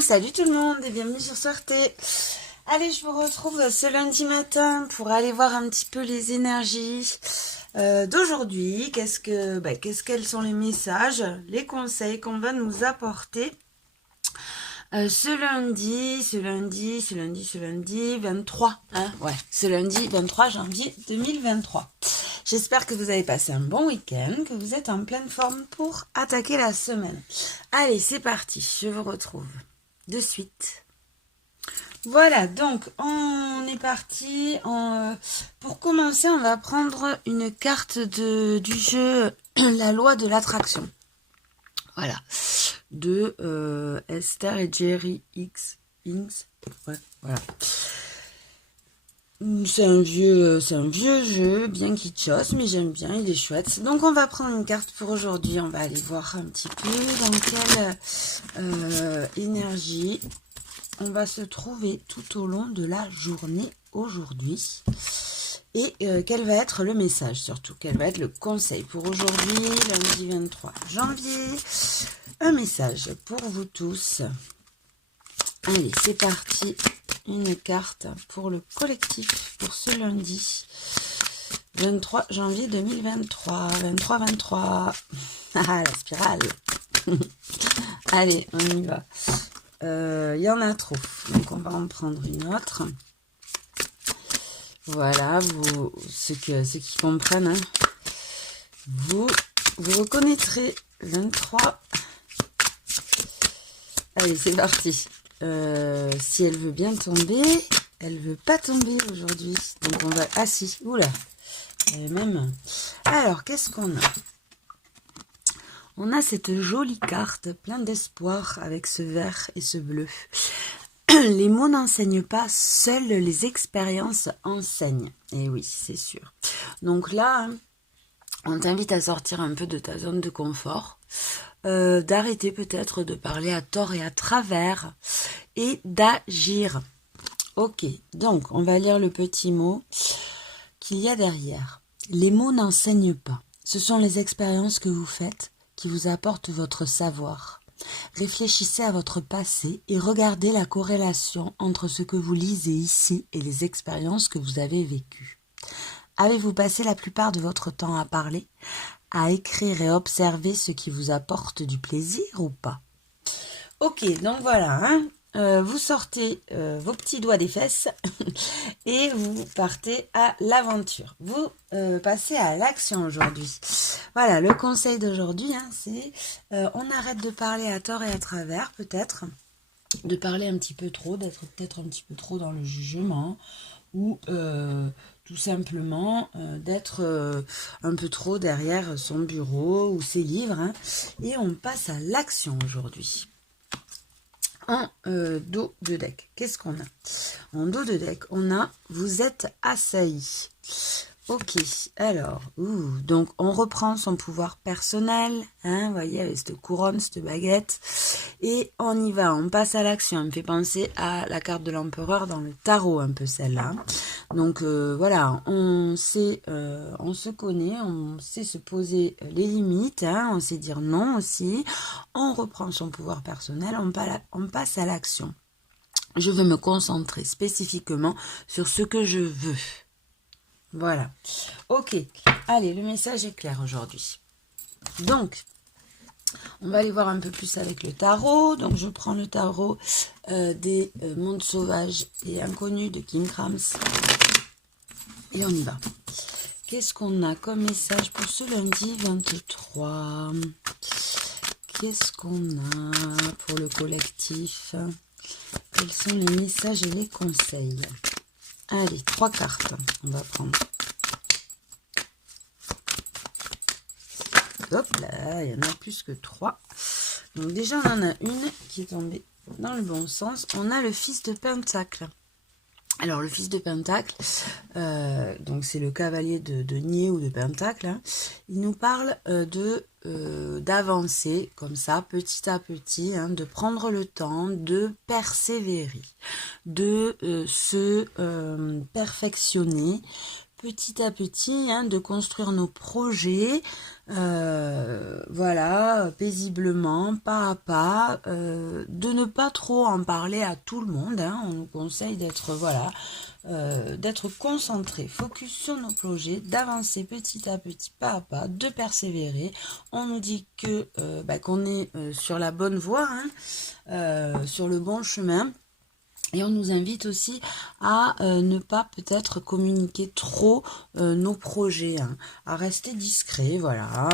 salut tout le monde et bienvenue sur Sortez. Allez, je vous retrouve ce lundi matin pour aller voir un petit peu les énergies d'aujourd'hui. Quels sont les messages, les conseils qu'on va nous apporter ce lundi 23, ce lundi 23 janvier 2023. J'espère que vous avez passé un bon week-end, que vous êtes en pleine forme pour attaquer la semaine. Allez, c'est parti, je vous retrouve de suite. Voilà, donc on est parti. Pour commencer, on va prendre une carte du jeu La loi de l'attraction. Voilà, de Esther et Jerry Inks. Ouais, voilà. C'est un vieux jeu, bien kitschos, mais j'aime bien, il est chouette. Donc on va prendre une carte pour aujourd'hui, on va aller voir un petit peu dans quelle énergie on va se trouver tout au long de la journée aujourd'hui. Et quel va être le message surtout, quel va être le conseil pour aujourd'hui, lundi 23 janvier. Un message pour vous tous. Allez, c'est parti. Une carte pour le collectif pour ce lundi 23 janvier 2023. 23. Ah, la spirale. Allez, on y va. Il y en a trop, donc on va en prendre une autre. Voilà, ceux qui comprennent, hein, vous reconnaîtrez 23. Allez, c'est parti. Si elle veut bien tomber, elle veut pas tomber aujourd'hui. Donc on va... Ah si, oula. Même. Alors, qu'est-ce qu'on a? On a cette jolie carte, plein d'espoir, avec ce vert et ce bleu. Les mots n'enseignent pas, seules les expériences enseignent. Et oui, c'est sûr. Donc là, on t'invite à sortir un peu de ta zone de confort. D'arrêter peut-être de parler à tort et à travers et d'agir. Ok, donc on va lire le petit mot qu'il y a derrière. Les mots n'enseignent pas. Ce sont les expériences que vous faites qui vous apportent votre savoir. Réfléchissez à votre passé et regardez la corrélation entre ce que vous lisez ici et les expériences que vous avez vécues. Avez-vous passé la plupart de votre temps à parler, à écrire et observer ce qui vous apporte du plaisir ou pas? Ok, donc voilà, hein, vous sortez vos petits doigts des fesses et vous partez à l'aventure. Vous passez à l'action aujourd'hui. Voilà, le conseil d'aujourd'hui, hein, c'est on arrête de parler à tort et à travers, peut-être, de parler un petit peu trop, d'être peut-être un petit peu trop dans le jugement, ou tout simplement d'être un peu trop derrière son bureau ou ses livres, hein, et on passe à l'action aujourd'hui. En dos de deck, qu'est-ce qu'on a? En dos de deck, on a « Vous êtes assailli ». Ok, alors, donc on reprend son pouvoir personnel, hein, vous voyez, avec cette couronne, cette baguette, et on y va, on passe à l'action. On me fait penser à la carte de l'empereur dans le tarot, un peu celle-là. Donc voilà, on se connaît, on sait se poser les limites, hein, on sait dire non aussi, on reprend son pouvoir personnel, on passe à l'action. Je veux me concentrer spécifiquement sur ce que je veux. Voilà. Ok. Allez, le message est clair aujourd'hui. Donc, on va aller voir un peu plus avec le tarot. Donc, je prends le tarot des mondes sauvages et inconnus de Kim Krams. Et on y va. Qu'est-ce qu'on a comme message pour ce lundi 23? Qu'est-ce qu'on a pour le collectif? Quels sont les messages et les conseils? Allez, 3 cartes, on va prendre. Hop là, il y en a plus que 3. Donc déjà, on en a une qui est tombée dans le bon sens. On a le fils de Pentacle. Alors, le fils de Pentacle, donc c'est le cavalier de denier ou de Pentacle, hein. Il nous parle d'avancer comme ça, petit à petit, hein, de prendre le temps, de persévérer, de se perfectionner petit à petit, hein, de construire nos projets, voilà, paisiblement, pas à pas, de ne pas trop en parler à tout le monde, hein. On nous conseille d'être, voilà, d'être concentré, focus sur nos projets, d'avancer petit à petit, pas à pas, de persévérer. On nous dit que qu'on est sur la bonne voie, hein, sur le bon chemin. Et on nous invite aussi à ne pas peut-être communiquer trop nos projets, hein, à rester discret, voilà,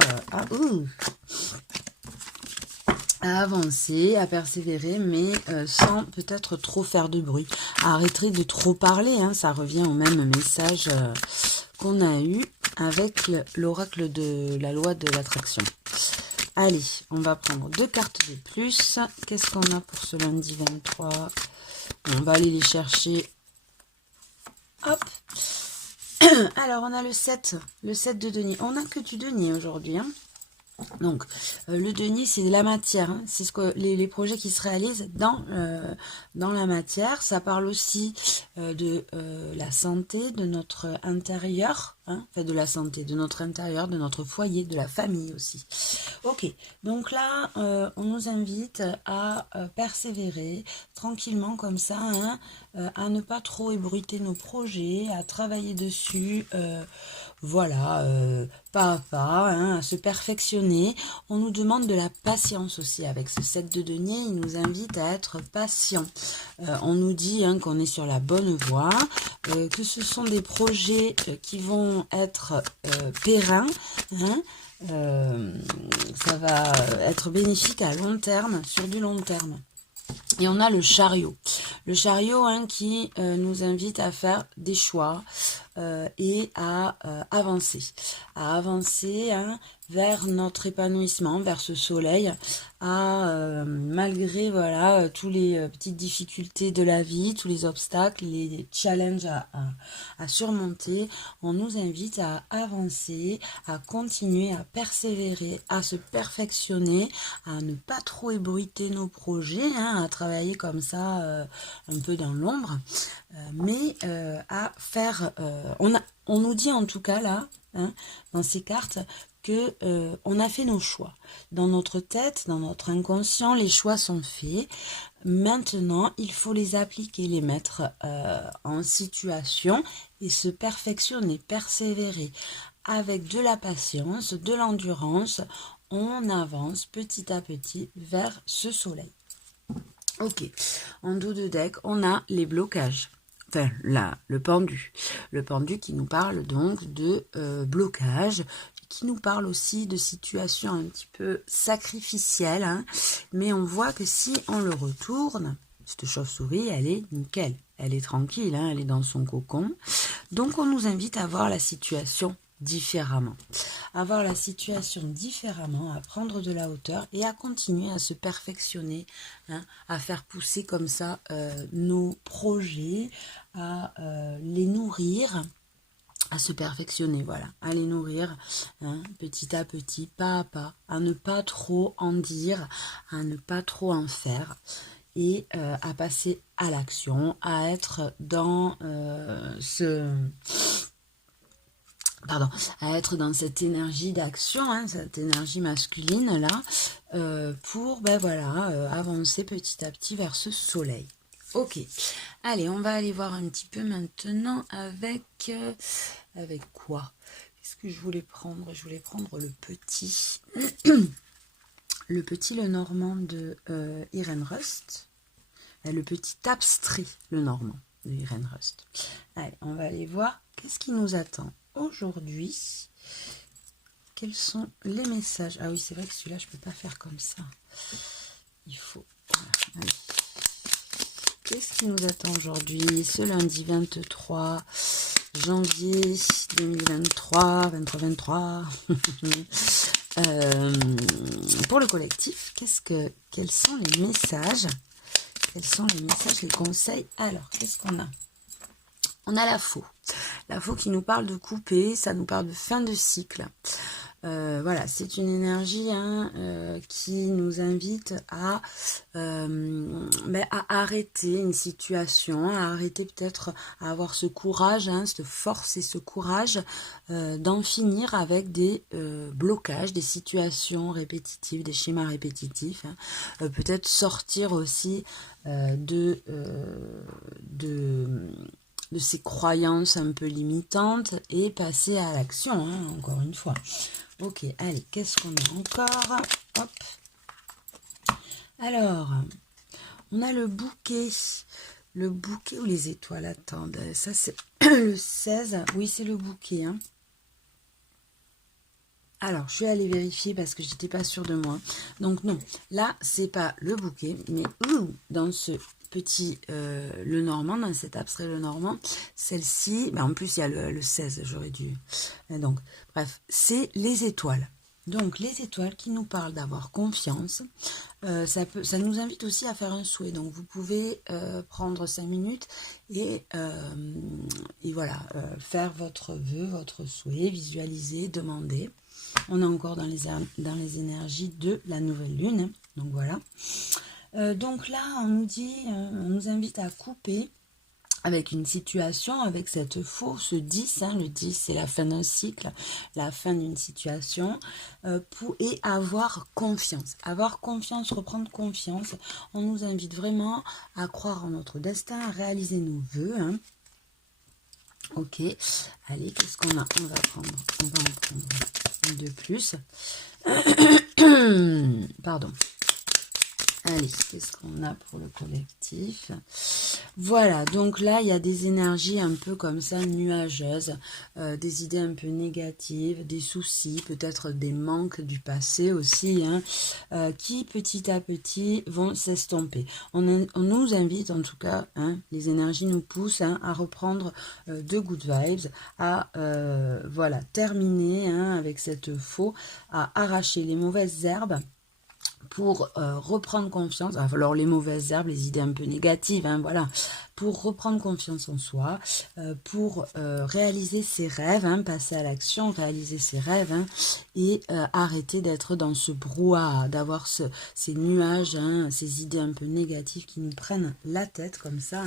à avancer, à persévérer, mais sans peut-être trop faire de bruit. Arrêter de trop parler, hein, ça revient au même message qu'on a eu avec l'oracle de la loi de l'attraction. Allez, on va prendre 2 cartes de plus. Qu'est-ce qu'on a pour ce lundi 23 ? On va aller les chercher. Hop. Alors, on a le 7 de denier. On n'a que du denier aujourd'hui, hein. Donc, le denier, c'est de la matière, hein. C'est ce que les projets qui se réalisent dans la matière. Ça parle aussi de la santé, de notre intérieur, hein, enfin de la santé, de notre intérieur, de notre foyer, de la famille aussi. Ok, donc là, on nous invite à persévérer tranquillement comme ça, hein, à ne pas trop ébruiter nos projets, à travailler dessus, voilà, pas à pas, hein, à se perfectionner. On nous demande de la patience aussi avec ce 7 de denier. Il nous invite à être patient. On nous dit, hein, qu'on est sur la bonne voie, que ce sont des projets qui vont être pérennes, hein. Ça va être bénéfique à long terme, sur du long terme. Et on a le chariot. Le chariot, hein, qui nous invite à faire des choix et à avancer. À avancer, hein, vers notre épanouissement, vers ce soleil, malgré voilà tous les petites difficultés de la vie, tous les obstacles, les challenges à surmonter. On nous invite à avancer, à continuer, à persévérer, à se perfectionner, à ne pas trop ébruiter nos projets, hein, à travailler comme ça un peu dans l'ombre, mais à faire... on nous dit en tout cas là, hein, dans ces cartes, que on a fait nos choix. Dans notre tête, dans notre inconscient, les choix sont faits. Maintenant, il faut les appliquer, les mettre en situation et se perfectionner, persévérer. Avec de la patience, de l'endurance, on avance petit à petit vers ce soleil. Ok, en dos de deck, on a les blocages. Enfin, là, le pendu. Le pendu qui nous parle donc de blocage, qui nous parle aussi de situations un petit peu sacrificielles, hein. Mais on voit que si on le retourne, cette chauve-souris, elle est nickel. Elle est tranquille, hein, elle est dans son cocon. Donc, on nous invite à voir la situation différemment. À voir la situation différemment, à prendre de la hauteur et à continuer à se perfectionner, hein, à faire pousser comme ça nos projets, à les nourrir, à se perfectionner, voilà, à les nourrir, hein, petit à petit, pas à pas, à ne pas trop en dire, à ne pas trop en faire, et à passer à l'action, à être dans à être dans cette énergie d'action, hein, cette énergie masculine là, pour avancer petit à petit vers ce soleil. Ok, allez, on va aller voir un petit peu maintenant avec quoi? Qu'est-ce que je voulais prendre? Je voulais prendre le petit, le normand de Irene Rust, le petit abstrait, le normand de Irene Rust. Allez, on va aller voir qu'est-ce qui nous attend aujourd'hui. Quels sont les messages? Ah oui, c'est vrai que celui-là, je peux pas faire comme ça. Il faut... Voilà, qu'est-ce qui nous attend aujourd'hui, ce lundi 23 janvier 2023, 23. Pour le collectif, quels sont les messages? Quels sont les messages, les conseils? Alors, qu'est-ce qu'on a? On a la faux. La faux qui nous parle de couper, ça nous parle de fin de cycle. Voilà, c'est une énergie qui nous invite à arrêter une situation, à arrêter peut-être, à avoir ce courage, cette force et ce courage d'en finir avec des blocages, des situations répétitives, des schémas répétitifs. Peut-être sortir aussi de ces croyances un peu limitantes et passer à l'action, encore une fois. Ok, allez, qu'est-ce qu'on a encore? Hop. Alors, on a le bouquet. Le bouquet ou les étoiles? Attendez, ça c'est le 16. Oui, c'est le bouquet. Alors, je suis allée vérifier parce que j'étais pas sûre de moi. Donc non, là, c'est pas le bouquet, mais dans ce petit le normand, dans cet abstrait le normand, celle-ci, en plus il y a le 16, j'aurais dû. Donc, bref, c'est les étoiles. Donc, les étoiles qui nous parlent d'avoir confiance, ça nous invite aussi à faire un souhait. Donc, vous pouvez prendre 5 minutes et voilà, faire votre vœu, votre souhait, visualiser, demander. On est encore dans les énergies de la nouvelle lune. Donc, voilà. Donc là, on nous invite à couper avec une situation, avec cette fausse 10, le 10 c'est la fin d'un cycle, la fin d'une situation, et avoir confiance. Avoir confiance, reprendre confiance. On nous invite vraiment à croire en notre destin, à réaliser nos vœux. Ok, allez, qu'est-ce qu'on a? On va en prendre un de plus. Pardon. Allez, qu'est-ce qu'on a pour le collectif? Voilà, donc là, il y a des énergies un peu comme ça, nuageuses, des idées un peu négatives, des soucis, peut-être des manques du passé aussi, qui petit à petit vont s'estomper. On nous invite, en tout cas, les énergies nous poussent à reprendre de good vibes, à voilà, terminer avec cette faux, à arracher les mauvaises herbes, pour reprendre confiance, alors les mauvaises herbes, les idées un peu négatives, voilà, pour reprendre confiance en soi, pour réaliser ses rêves, passer à l'action, réaliser ses rêves, et arrêter d'être dans ce brouhaha, d'avoir ces nuages, ces idées un peu négatives qui nous prennent la tête comme ça,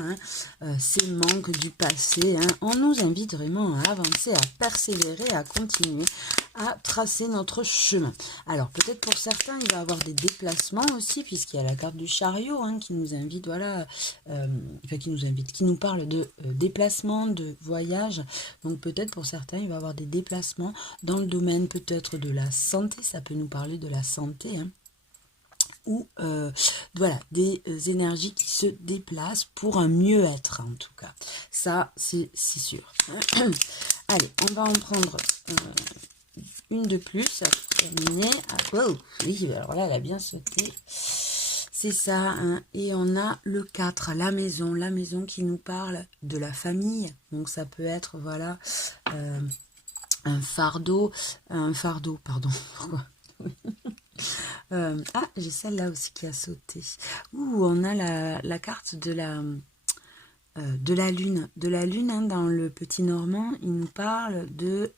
ces manques du passé. On nous invite vraiment à avancer, à persévérer, à continuer, à tracer notre chemin. Alors peut-être pour certains, il va y avoir des déplacements aussi, puisqu'il y a la carte du chariot qui nous invite, voilà, qui nous parle de déplacement, de voyage. Donc peut-être pour certains, il va y avoir des déplacements dans le domaine peut-être de la santé, ça peut nous parler de la santé, ou voilà, des énergies qui se déplacent pour un mieux-être en tout cas. Ça, c'est sûr. Allez, on va en prendre une de plus pour terminer. Oh, oui, alors là, elle a bien sauté. C'est ça, et on a le 4, la maison qui nous parle de la famille. Donc ça peut être, voilà, un fardeau, pardon, pourquoi? J'ai celle-là aussi qui a sauté. Ouh, on a la carte de la lune. De la lune, dans le petit normand, il nous parle de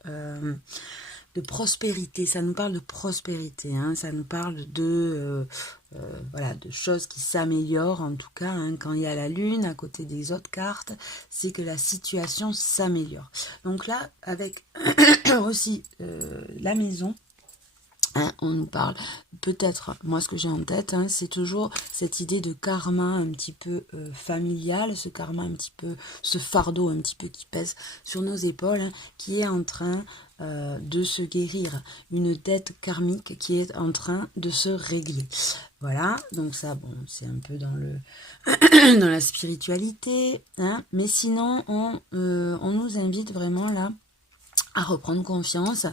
prospérité. Ça nous parle de prospérité. Ça nous parle de voilà, de choses qui s'améliorent en tout cas. Quand il y a la lune à côté des autres cartes, c'est que la situation s'améliore. Donc là, avec aussi la maison, on nous parle, peut-être, moi ce que j'ai en tête, c'est toujours cette idée de karma un petit peu familial, ce karma un petit peu, ce fardeau un petit peu qui pèse sur nos épaules, qui est en train de se guérir, une dette karmique qui est en train de se régler. Voilà, donc ça, bon, c'est un peu dans dans la spiritualité, mais sinon, on nous invite vraiment là à reprendre confiance,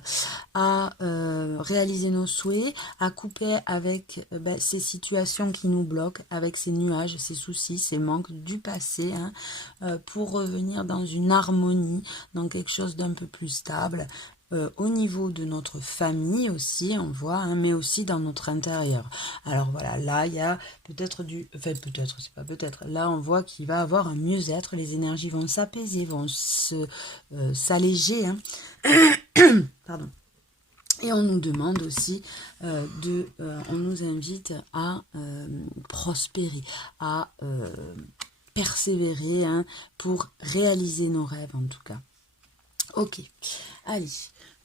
à réaliser nos souhaits, à couper avec ces situations qui nous bloquent, avec ces nuages, ces soucis, ces manques du passé, pour revenir dans une harmonie, dans quelque chose d'un peu plus stable, au niveau de notre famille aussi, on voit, mais aussi dans notre intérieur. Alors voilà, là, il y a peut-être peut-être, c'est pas peut-être, là, on voit qu'il va avoir un mieux-être, les énergies vont s'apaiser, vont s'alléger, pardon. Et on nous demande aussi on nous invite à prospérer, à persévérer, hein, pour réaliser nos rêves en tout cas. Ok, allez,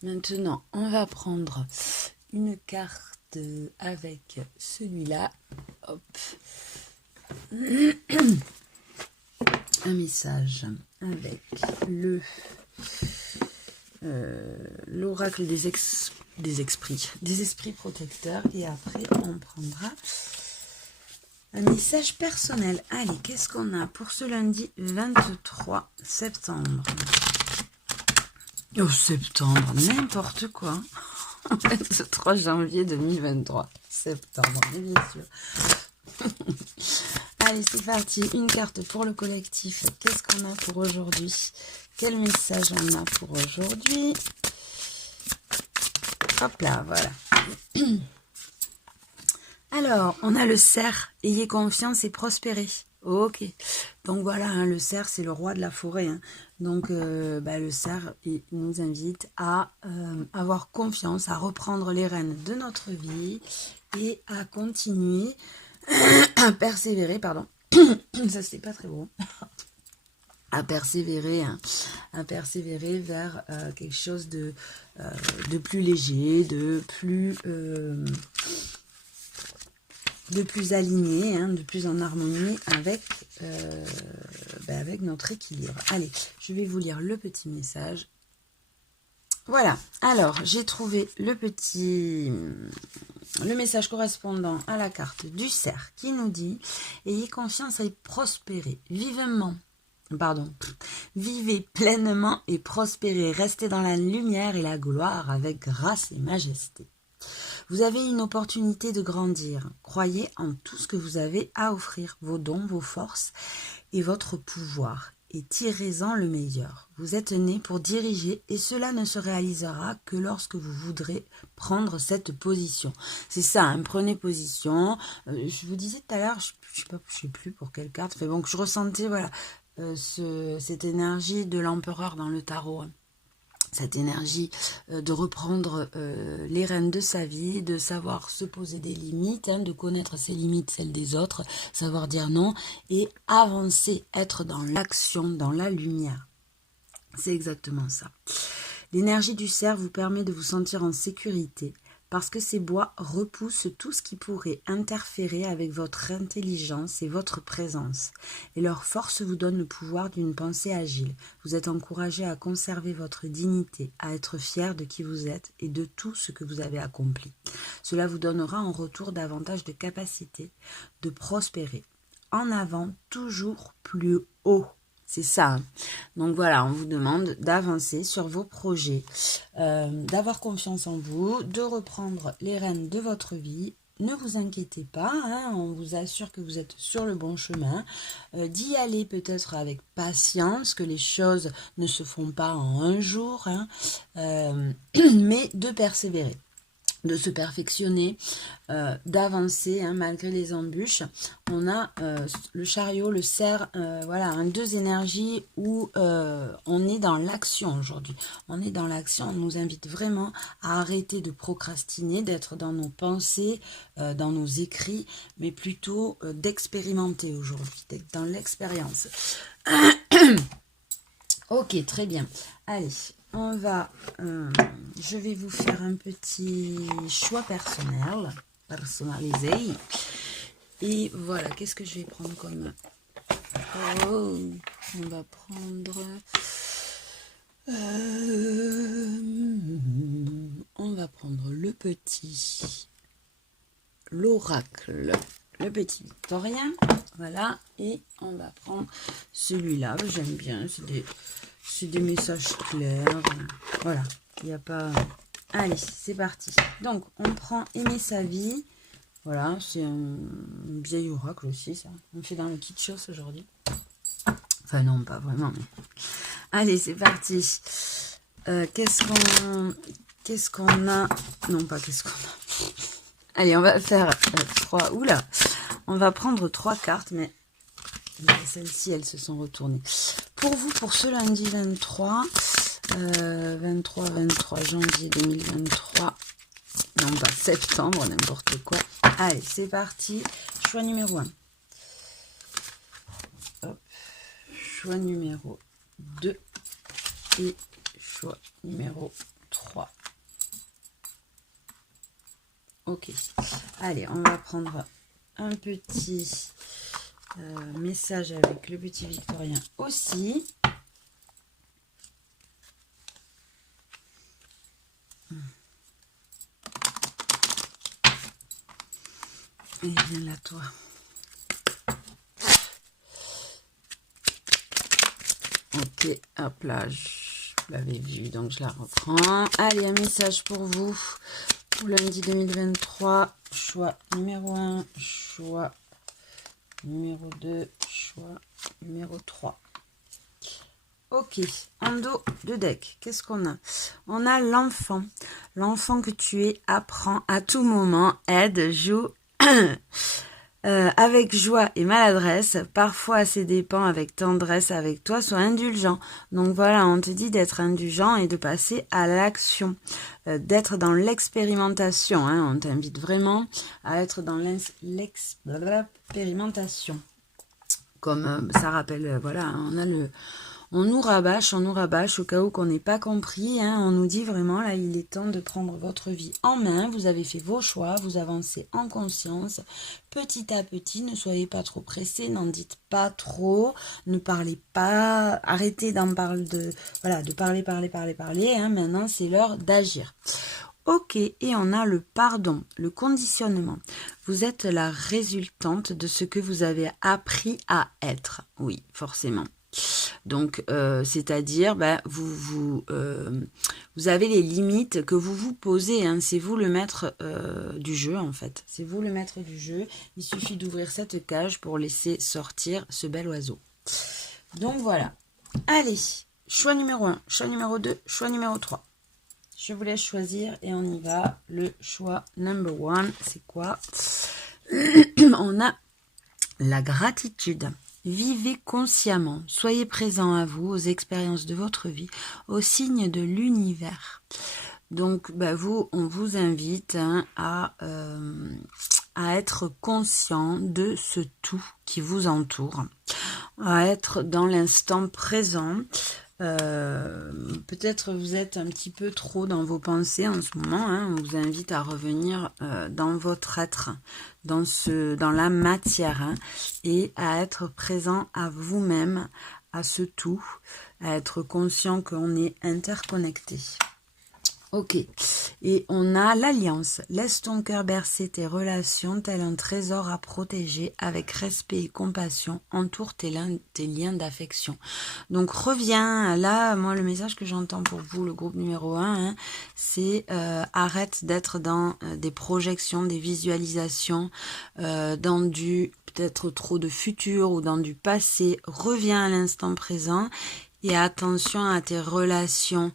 maintenant on va prendre une carte avec celui-là. Hop. Un message avec l'oracle des esprits protecteurs, et après on prendra un message personnel. Allez, qu'est-ce qu'on a pour ce lundi 23 septembre? Oh, septembre, n'importe quoi. 23 janvier 2023. Septembre, bien sûr. Allez, c'est parti. Une carte pour le collectif. Qu'est-ce qu'on a pour aujourd'hui? Quel message on a pour aujourd'hui? Hop là, voilà. Alors, on a le cerf. Ayez confiance et prospérez. Ok. Donc voilà, hein, le cerf, c'est le roi de la forêt. Hein. Donc, le cerf, il nous invite à avoir confiance, à reprendre les rênes de notre vie et à continuer à persévérer, pardon. Ça, c'est pas très beau. À persévérer, hein, à persévérer vers quelque chose de plus léger, de plus aligné, hein, de plus en harmonie avec notre équilibre. Allez, je vais vous lire le petit message. Voilà, alors j'ai trouvé le message correspondant à la carte du cerf qui nous dit « Ayez confiance et prospérez vivez pleinement et prospérez, restez dans la lumière et la gloire avec grâce et majesté. Vous avez une opportunité de grandir. Croyez en tout ce que vous avez à offrir, vos dons, vos forces et votre pouvoir. Et tirez-en le meilleur. Vous êtes né pour diriger et cela ne se réalisera que lorsque vous voudrez prendre cette position. » C'est ça, hein, prenez position. Je vous disais tout à l'heure, je sais plus pour quelle carte, mais bon, que je ressentais voilà, cette énergie de l'empereur dans le tarot. Hein. Cette énergie de reprendre les rênes de sa vie, de savoir se poser des limites, hein, de connaître ses limites, celles des autres, savoir dire non et avancer, être dans l'action, dans la lumière. C'est exactement ça. L'énergie du cerf vous permet de vous sentir en sécurité parce que ces bois repoussent tout ce qui pourrait interférer avec votre intelligence et votre présence. Et leur force vous donne le pouvoir d'une pensée agile. Vous êtes encouragé à conserver votre dignité, à être fier de qui vous êtes et de tout ce que vous avez accompli. Cela vous donnera en retour davantage de capacité de prospérer. En avant, toujours plus haut. C'est ça. Hein. Donc voilà, on vous demande d'avancer sur vos projets, d'avoir confiance en vous, de reprendre les rênes de votre vie. Ne vous inquiétez pas, hein, on vous assure que vous êtes sur le bon chemin, d'y aller peut-être avec patience, que les choses ne se font pas en un jour, hein, mais de persévérer, de se perfectionner, d'avancer, hein, malgré les embûches. On a le chariot, le cerf, voilà, hein, deux énergies où on est dans l'action aujourd'hui. On est dans l'action, on nous invite vraiment à arrêter de procrastiner, d'être dans nos pensées, dans nos écrits, mais plutôt d'expérimenter aujourd'hui, d'être dans l'expérience. Ok, très bien. Allez, on va, je vais vous faire un petit choix personnalisé. Et voilà, qu'est-ce que je vais prendre comme... Oh, on va prendre... l'oracle, le petit Victorien. Voilà, et on va prendre celui-là. J'aime bien, c'est des messages clairs. Voilà, il n'y a pas... Allez, c'est parti. Donc, on prend Aimer sa vie. Voilà, c'est un vieil oracle aussi, ça. On fait dans le kitschos aujourd'hui. Enfin, non, pas vraiment, mais... Allez, c'est parti. Qu'est-ce qu'on a... Non, pas qu'est-ce qu'on a. Allez, on va faire 3... Oula, on va prendre 3 cartes, mais celles-ci, elles se sont retournées. Pour vous, pour ce lundi 23... 23 janvier 2023. Non, pas septembre, n'importe quoi. Allez, c'est parti. Choix numéro 1. Hop. Choix numéro 2. Et choix numéro 3. Ok. Allez, on va prendre un petit message avec le petit Victorien aussi. Et viens là, toi. Ok, hop là, je l'avais vu, donc je la reprends. Allez, un message pour vous. Pour lundi 2023, choix numéro 1, choix numéro 2, choix numéro 3. Ok, en dos de deck, qu'est-ce qu'on a? On a l'enfant. L'enfant que tu es apprend à tout moment, aide, joue avec joie et maladresse, parfois à ses dépens, avec tendresse avec toi, sois indulgent. Donc voilà, on te dit d'être indulgent et de passer à l'action, d'être dans l'expérimentation. Hein. On t'invite vraiment à être dans l'expérimentation. Comme ça rappelle, voilà, on nous rabâche au cas où qu'on n'ait pas compris. Hein, on nous dit vraiment, là, il est temps de prendre votre vie en main. Vous avez fait vos choix, vous avancez en conscience. Petit à petit, ne soyez pas trop pressés, n'en dites pas trop, ne parlez pas, arrêtez d'en parler, de parler. Hein, maintenant, c'est l'heure d'agir. Ok, et on a le pardon, le conditionnement. Vous êtes la résultante de ce que vous avez appris à être. Oui, forcément. Donc, c'est-à-dire, vous avez les limites que vous vous posez. Hein. C'est vous le maître du jeu, en fait. C'est vous le maître du jeu. Il suffit d'ouvrir cette cage pour laisser sortir ce bel oiseau. Donc, voilà. Allez, choix numéro 1, choix numéro 2, choix numéro 3. Je vous laisse choisir et on y va. Le choix number 1, c'est quoi? On a la gratitude. Vivez consciemment, soyez présent à vous, aux expériences de votre vie, aux signes de l'univers. Donc, on vous invite à être conscient de ce tout qui vous entoure, à être dans l'instant présent. Peut-être vous êtes un petit peu trop dans vos pensées en ce moment. On vous invite à revenir dans votre être, dans la matière, et à être présent à vous-même, à ce tout, à être conscient qu'on est interconnecté. Ok, et on a l'alliance. Laisse ton cœur bercer tes relations tel un trésor à protéger avec respect et compassion. Entoure tes liens d'affection. Donc reviens, là, moi le message que j'entends pour vous, le groupe numéro 1, c'est arrête d'être dans des projections, des visualisations, dans du peut-être trop de futur ou dans du passé. Reviens à l'instant présent et attention à tes relations,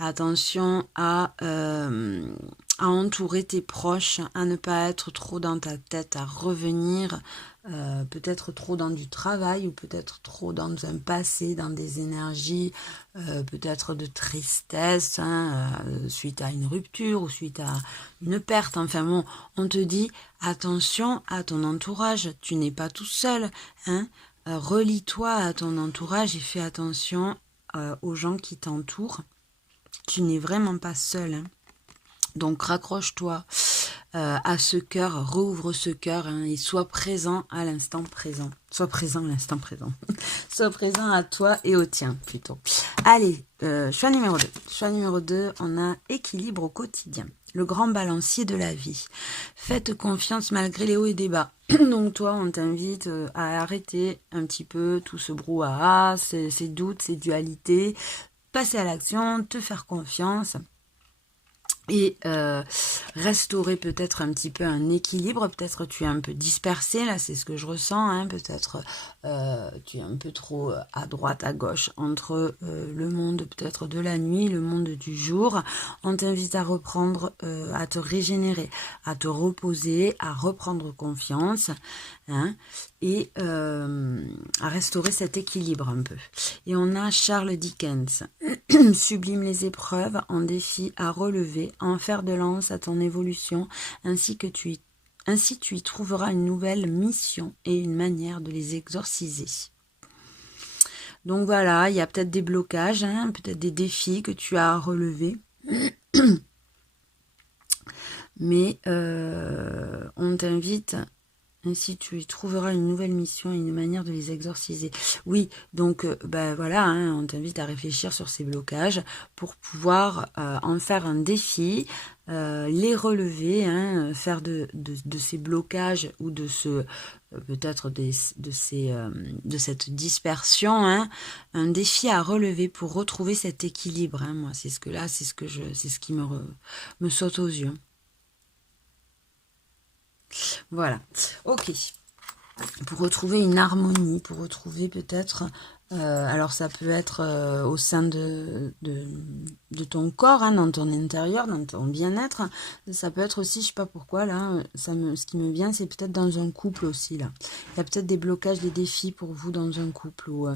Attention à entourer tes proches, à ne pas être trop dans ta tête, à revenir peut-être trop dans du travail ou peut-être trop dans un passé, dans des énergies peut-être de tristesse suite à une rupture ou suite à une perte. Enfin bon, on te dit attention à ton entourage, tu n'es pas tout seul. Relie-toi à ton entourage et fais attention aux gens qui t'entourent. Tu n'es vraiment pas seul. Donc raccroche-toi à ce cœur, rouvre ce cœur et sois présent à l'instant présent. Sois présent à l'instant présent. Sois présent à toi et au tien plutôt. Allez, choix numéro 2. Choix numéro 2, on a équilibre au quotidien. Le grand balancier de la vie. Faites confiance malgré les hauts et les bas. Donc toi, on t'invite à arrêter un petit peu tout ce brouhaha, ces doutes, ces dualités. Passer à l'action, te faire confiance et restaurer peut-être un petit peu un équilibre. Peut-être tu es un peu dispersé, là c'est ce que je ressens, peut-être tu es un peu trop à droite, à gauche, entre le monde peut-être de la nuit, le monde du jour. On t'invite à reprendre, à te régénérer, à te reposer, à reprendre confiance. hein, et à restaurer cet équilibre un peu. Et on a Charles Dickens. Sublime les épreuves en défi à relever, en fer de lance à ton évolution, ainsi tu y trouveras une nouvelle mission et une manière de les exorciser. Donc voilà, il y a peut-être des blocages, hein, peut-être des défis que tu as à relever. Mais on t'invite, ainsi tu y trouveras une nouvelle mission et une manière de les exorciser. Oui, donc ben voilà, hein, on t'invite à réfléchir sur ces blocages pour pouvoir en faire un défi, les relever, hein, faire de ces blocages ou de ce peut-être de cette dispersion, hein, un défi à relever pour retrouver cet équilibre. Hein, moi, c'est ce qui me saute aux yeux. Voilà, ok. Pour retrouver une harmonie, pour retrouver peut-être, alors ça peut être au sein de ton corps, hein, dans ton intérieur, dans ton bien-être. Ça peut être aussi, je sais pas pourquoi, là, ce qui me vient, c'est peut-être dans un couple aussi, là. Il y a peut-être des blocages, des défis pour vous dans un couple, ou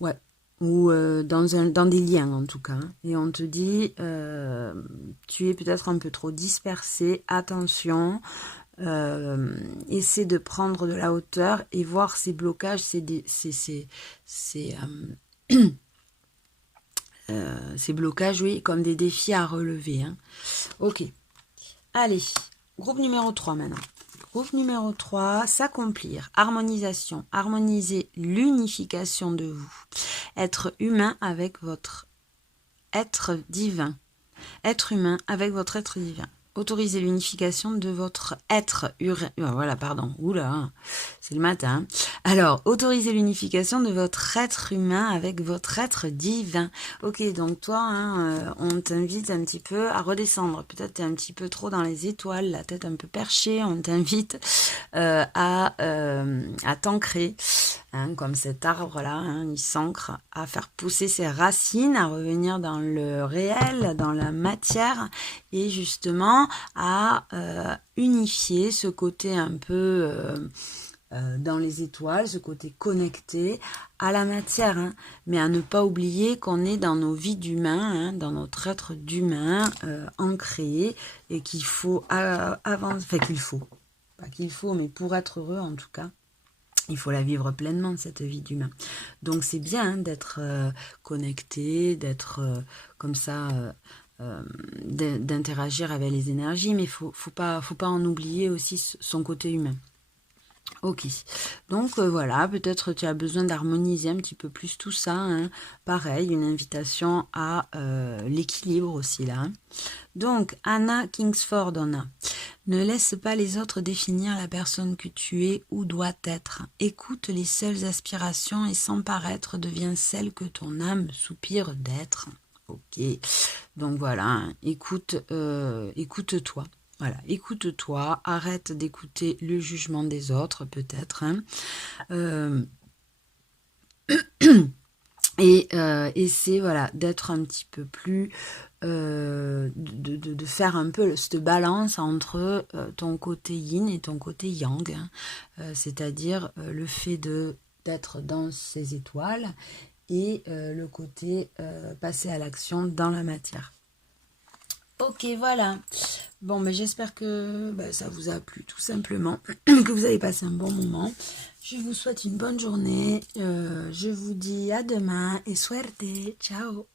ouais, ou dans des liens en tout cas. Et on te dit, tu es peut-être un peu trop dispersé, attention. Essaie de prendre de la hauteur et voir ces blocages, ces blocages, oui, comme des défis à relever. Hein. Ok. Allez, groupe numéro 3 maintenant. Groupe numéro 3, s'accomplir, harmonisation, harmoniser l'unification de vous. Être humain avec votre être divin. Être humain avec votre être divin. Autoriser l'unification de votre être voilà, pardon. Oula, c'est le matin. Alors, autoriser l'unification de votre être humain avec votre être divin. Ok, donc toi, hein, on t'invite un petit peu à redescendre. Peut-être t'es un petit peu trop dans les étoiles, la tête un peu perchée. On t'invite à t'ancrer. Hein, comme cet arbre-là, hein, il s'ancre à faire pousser ses racines, à revenir dans le réel, dans la matière, et justement à unifier ce côté un peu dans les étoiles, ce côté connecté à la matière, hein, mais à ne pas oublier qu'on est dans nos vies d'humains, hein, dans notre être d'humain ancré, et qu'il faut avancer, enfin pas qu'il faut, mais pour être heureux en tout cas, il faut la vivre pleinement, cette vie d'humain. Donc c'est bien, hein, d'être connecté, d'être comme ça, d'interagir avec les énergies, mais faut pas en oublier aussi son côté humain. Ok, donc voilà, peut-être tu as besoin d'harmoniser un petit peu plus tout ça, hein. Pareil, une invitation à l'équilibre aussi là. Hein. Donc, Anna Kingsford, on a. Ne laisse pas les autres définir la personne que tu es ou dois être. Écoute les seules aspirations et sans paraître deviens celle que ton âme soupire d'être. Ok, donc voilà, hein. Écoute-toi. Voilà, écoute-toi, arrête d'écouter le jugement des autres, peut-être. Hein. Et essaie, voilà, d'être un petit peu plus... de faire un peu cette balance entre ton côté yin et ton côté yang. Hein. C'est-à-dire le fait d'être dans ces étoiles et le côté passer à l'action dans la matière. Ok, voilà. Bon, mais j'espère que ça vous a plu tout simplement, que vous avez passé un bon moment. Je vous souhaite une bonne journée. Je vous dis à demain et suerte. Ciao.